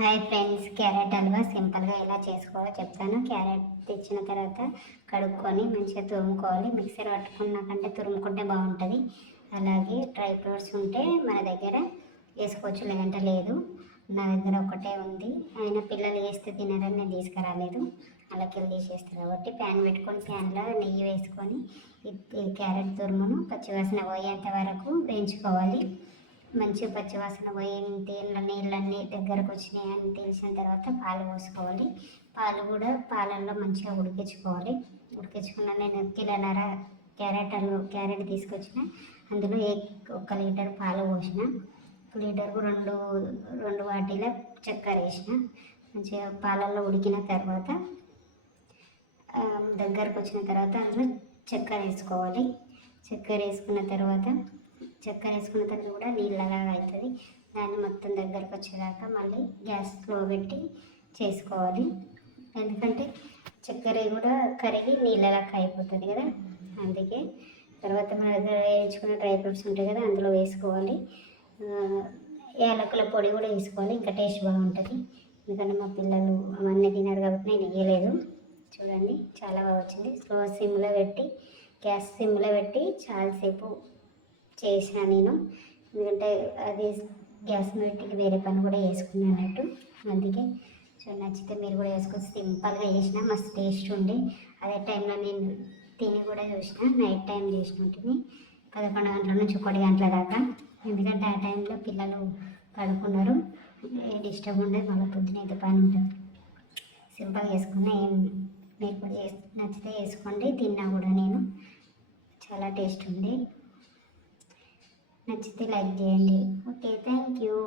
Hi friends carrot halwa సింపుల్గా ఎలా చేసుకోవాలో చెప్తాను. క్యారెట్ తెచ్చిన తర్వాత కడుక్కొని మంచిగా తురుముకోవాలి. మిక్సర్ పట్టుకున్నాకంటే తురుముకుంటే బాగుంటుంది. అలాగే డ్రై ఫ్రూట్స్ ఉంటే మన దగ్గర వేసుకోవచ్చు లేదంటే లేదు. నా దగ్గర ఒకటే ఉంది. ఆయన పిల్లలు వేస్తే తినరని నేను తీసుకురాలేదు. అలాగే తీసేస్తారు. కాబట్టి ప్యాన్ పెట్టుకొని ప్యాన్లో నెయ్యి వేసుకొని క్యారెట్ తురుమును పచ్చివాసన పోయేంత వరకు వేయించుకోవాలి. మంచి పచ్చివాసన పోయింది తేనె నీళ్ళన్నీ దగ్గరకు వచ్చినాయి అని తెలిసిన తర్వాత పాలు పోసుకోవాలి. పాలు కూడా పాలల్లో మంచిగా ఉడికించుకోవాలి. ఉడికించుకున్న నేను కిలోన్నర క్యారెట్ అల్లు క్యారెట్ తీసుకొచ్చిన. అందులో ఏ ఒక లీటర్ పాలు పోసిన. ఒక లీటర్కు రెండు రెండు వాటిలో చక్కెర వేసిన. మంచిగా పాలల్లో ఉడికిన తర్వాత దగ్గరకు వచ్చిన తర్వాత అందులో చక్కెర వేసుకోవాలి. చక్కెర వేసుకున్న తర్వాత చక్కెర వేసుకున్న తర్వాత కూడా నీళ్ళగా అవుతుంది. దాన్ని మొత్తం దగ్గరకు వచ్చేదాకా మళ్ళీ గ్యాస్ స్లో పెట్టి చేసుకోవాలి. ఎందుకంటే చక్కెర కూడా కరిగి నీళ్ళలాగా అయిపోతుంది కదా. అందుకే తర్వాత మన దగ్గర వేయించుకున్న డ్రై ఫ్రూట్స్ ఉంటాయి కదా అందులో వేసుకోవాలి. యాలకుల పొడి కూడా వేసుకోవాలి. ఇంకా టేస్ట్ బాగుంటుంది. ఎందుకంటే మా పిల్లలు అవన్నీ తిన్నారు కాబట్టి నేను వేయలేదు. చూడండి చాలా బాగా వచ్చింది. స్లో సిమ్లో పెట్టి గ్యాస్ సిమ్లో పెట్టి చాలాసేపు చేసిన నేను. ఎందుకంటే అది గ్యాస్ పెట్టి వేరే పని కూడా వేసుకున్నాను అన్నట్టు. అందుకే సో నచ్చితే మీరు కూడా వేసుకోవచ్చు. సింపుల్గా చేసిన మస్తు టేస్ట్ ఉండి. అదే టైంలో నేను తిని కూడా చూసిన. నైట్ టైం చేసిన ఉంటుంది పదకొండు గంటల నుంచి ఒకటి గంటల దాకా. ఎందుకంటే ఆ టైంలో పిల్లలు పడుకున్నారు. డిస్టర్బ్ ఉండదు. మళ్ళీ పొద్దున అయితే పని ఉంటుంది సింపుల్గా వేసుకున్నా ఏం మీరు కూడా చేసి నచ్చితే వేసుకోండి తిన్నా కూడా నేను. చాలా టేస్ట్ ఉంది నచ్చితే లైక్ చేయండి ఓకే థ్యాంక్ యూ